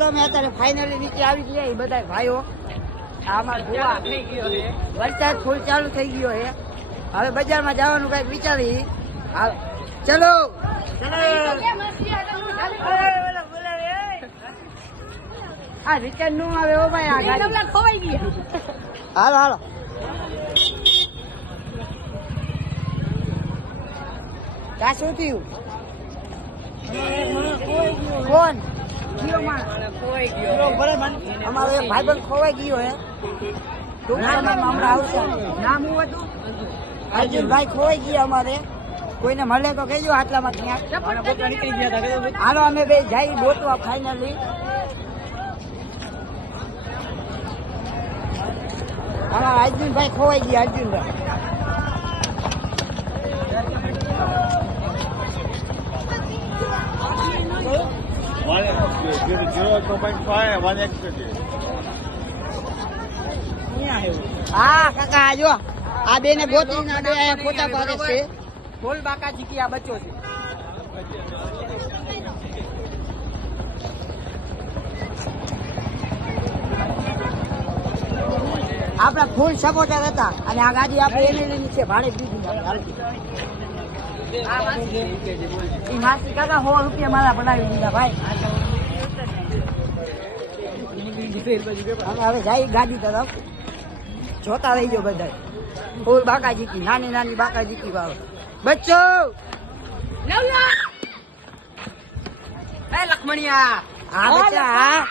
તો મેં અત્યારે ફાઇનલી નીચે આવી ગયા બધા ભાઈઓ. આમાં જોવા વરસાદ ફૂલ ચાલુ થઈ ગયો છે. હવે બજારમાં જવાનું કઈક વિચારી. ચલો આ રિટર્ન નું આવે ઓ ભાઈ. આ ગાડી ખોવાઈ ગઈ. હાલો હાલો. ક્યાં શું થયું? કોણ? અમારો એક ભાઈબંધ ખોવાઈ ગયો હે. હમણાં આવશે. નામ શું હતું? અર્જુનભાઈ ખોવાઈ ગયા અમારે. કોઈને મળે તો કહેજો આટલામાં ક્યાં. હાલો અમે બે જઈ ગોતવા ફાઇનલી. હા અર્જુનભાઈ ખોવાઈ ગયા. અર્જુનભાઈ હા કાકા જો આ બે ને ગોતી ના બે ફોટા પાડે છે. બોલ બાકા જીકી આ બચ્ચો છે. આપડા ફૂલ સપોર્ટર હતા અને આ ગાડી આપણે એને લઈને છે ભાડે દીધી. માસી કાકા 100 રૂપિયા મારા બનાવી દીધા ભાઈ. હવે જાય ગાડી તરફ. જોતા રહી ગયો બધા. ફૂલ બાકા જીકી નાની નાની બાકા જીકી વાળો બચ્ચો. લખમણિયા હા બચ્ચા હા.